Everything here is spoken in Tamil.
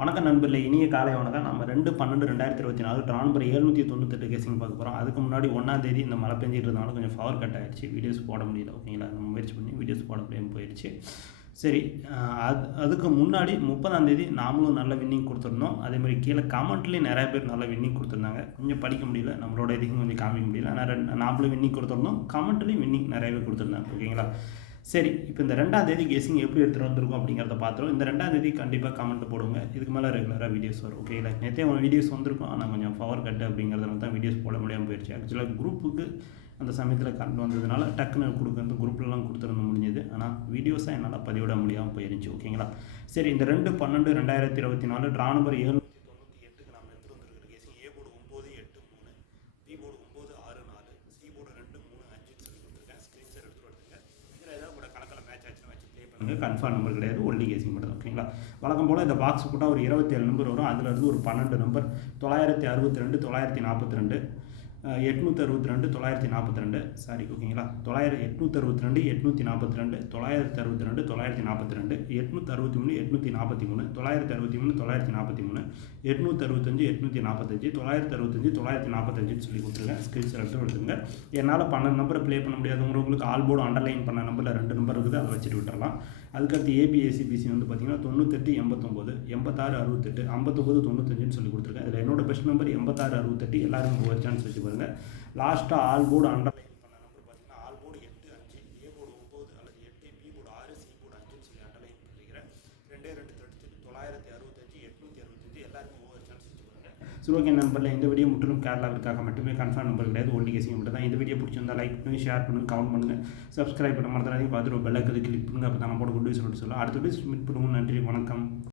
வணக்கம் நண்பர்களே இனிய காலை வணக்கம். நம்ம ரெண்டு பன்னெண்டு ரெண்டாயிரத்தி இருபத்தி நாலு ட்ரா ஏழ்நூற்றி எழுநூற்றி தொண்ணூத்தெட்டு கேசிங் பார்க்க போகிறோம் அதுக்கு முன்னாடி ஒன்றாம் தேதி இந்த மழை பெஞ்சிட்டு இருந்தாலும் கொஞ்சம் பவர் கட் ஆயிடுச்சு. வீடியோஸ் போட முடியல ஓகேங்களா நம்ம முயற்சி பண்ணி வீடியோஸ் போட முடியாமல் போயிடுச்சு சரி அது அதுக்கு முன்னாடி முப்பதாம் தேதி நாமளும் நல்ல வின்னிங் கொடுத்துருந்தோம். அதேமாதிரி கீழே கமெண்ட்லேயும் நிறைய பேர் நல்ல வின்னிங் கொடுத்துருந்தாங்க. கொஞ்சம் படிக்க முடியல நம்மளோட இதையும் கொஞ்சம் காமிக்க முடியல. ஆனால் ரெண்டு நாமளும் வின்னிங் கொடுத்துருந்தோம். கமெண்ட்லேயும் வின்னிங் நிறையவே கொடுத்துருந்தாங்க ஓகேங்களா சரி இப்போ இந்த ரெண்டாம் தேதி கெஸிங் எப்படி எடுத்துகிட்டு வந்திருக்கோம் அப்படிங்கிறத பார்த்துருவோம். இந்த ரெண்டாம் தேதி கண்டிப்பாக கமெண்ட் போடுங்க. இதுக்கு மேலே ரெகுலராக வீடியோஸ் வரும். ஓகேங்களா நேற்றே ஒரு வீடியோஸ் வந்திருக்கும். ஆனால் கொஞ்சம் பவர் கட்டு அப்படிங்கிறதுனால தான் வீடியோஸ் போட முடியாமல் போயிடுச்சு ஆக்சுவலாக குரூப்புக்கு அந்த சமயத்தில் கரண்ட் வந்ததுனால டக்குன்னு கொடுக்குறது குரூப்லலாம் கொடுத்துருந்த முடிஞ்சது. ஆனால் வீடியோஸாக என்னால் பதிவிட முடியாமல் போயிருந்துச்சு ஓகேங்களா சரி இந்த ரெண்டு பன்னெண்டு ரெண்டாயிரத்தி இருபத்தி நாலு ட்ரா நம்பர் ஏழு தொண்ணூற்றி எட்டுக்கு நம்ம எடுத்துகிட்டு வந்திருக்கிற கேசிங் ஏ போர்டு ஒம்பது எட்டு மூணு பி போர்டு ஒம்பது ஆறு நாலு சி போர்டு ரெண்டு மூணு அஞ்சுன்னு சொல்லி கொடுத்துருக்கேன் ஸ்க்ரீன்ஷாட் எடுத்துகிட்டு வந்துருங்க இதில் ஏதாவது கூட கணக்கில் மேட்ச் ஆச்சுன்னா வச்சு ப்ளே பண்ணுங்கள் கன்ஃபார்ம் நம்பர் கிடையாது. ஒன்லி கேசிங் மட்டும் ஓகேங்களா வழக்கம் போல் இந்த பாக்ஸ் போட்டால் ஒரு இருபத்தேழு நம்பர் வரும். அதுலேருந்து ஒரு பன்னெண்டு நம்பர் தொள்ளாயிரத்தி அறுபத்தி ரெண்டு தொள்ளாயிரத்தி நாற்பத்தி ரெண்டு. எட்நூற்றி அறுபத்தி ரெண்டு தொள்ளாயிரத்தி நாற்பத்தி ரெண்டு சாரி ஓகேங்களா? தொள்ளாயிரத்தி எட்நூற்றி அறுபத்தி ரெண்டு எட்நூற்றி நாற்பத்தி ரெண்டு தொள்ளாயிரத்தி அறுபத்தி ரெண்டு தொள்ளாயிரத்தி நாற்பத்தி ரெண்டு எட்நூற்றி அறுபத்தி மூணு எட்நூற்றி நாற்பத்தி மூணு தொள்ளாயிரத்தி அறுபத்தி மூணு தொள்ளாயிரத்தி நாற்பத்தி மூணு எட்நூற்றி அறுபத்தஞ்சு எட்நூற்றி நாற்பத்தஞ்சு தொள்ளாயிரத்தி அறுபத்தஞ்சு தொள்ளாயிரத்தி நாற்பத்தஞ்சுன்னு சொல்லி கொடுத்துருங்க. ஸ்கிரீன் எடுத்து எடுத்துங்க என்னால் பன்னெண்டு நம்பரை ப்ளே பண்ண முடியாதவங்களுக்கு ஆல் போர்டு அண்டர்லைன் பண்ண நம்பரில் ரெண்டு நம்பர் இருக்குது. அதை வச்சுட்டு விட்டுறலாம். அதுக்கடுத்து ஏபிஎஸ்சிபிசி வந்து பார்த்தீங்கன்னா தொண்ணூத்தெட்டு எண்பத்தொம்போது எண்பத்தாறு அறுபத்தெட்டு ஐம்பத்தொம்பது தொண்ணூத்தஞ்சுன்னு சொல்லி கொடுத்துருக்கேன். அதில் என்னோட பெஸ்ட் நம்பர் எண்பத்தாறு அறுபத்தெட்டு எல்லாரும் ஒரு சான்ஸ் வச்சு பாருங்கள் லாஸ்ட்டாக ஆல் போர்டு அண்டர்லைன் பண்ண நம்பர் பார்த்தீங்கன்னா ஆல் போர்டு எட்டு அஞ்சு ஏ போர்டு ஒம்பது அல்லது எட்டு பி போர்டு ஆறு சி போர்டு அஞ்சுன்னு சொல்லி அண்டர்லைன் பண்ணிக்கிறேன். ரெண்டே ரெண்டு தடுத்து தொள்ளாயிரத்தி அறுபத்தஞ்சு எட்நூற்றி அறுபத்தஞ்சு எல்லாருக்கும் ஒவ்வொரு சான்ஸ் வச்சு பாருங்க நம்பரில் இந்த வீடியோ முற்றிலும் கேரளாவிற்காக மட்டுமே கன்ஃபார்ம் நம்பர் கிடையாது. ஒன்லி கேசிங் மட்டும் தான். இந்த வீடியோ பிடிச்சிருந்தா லைக் பண்ணி ஷேர் பண்ணுங்க கமெண்ட் பண்ணுங்க. சப்ஸ்கிரைப் பண்ண மறந்துடாதீங்க. பார்த்துட்டு பெல் ஐக்கனை கிளிக் பண்ணுங்க. அப்போ தான் நம்ம போட குட் சொல்லிட்டு சொல்லலாம் அடுத்த வீடியோ மீட் பண்ணுவோம். நன்றி வணக்கம்.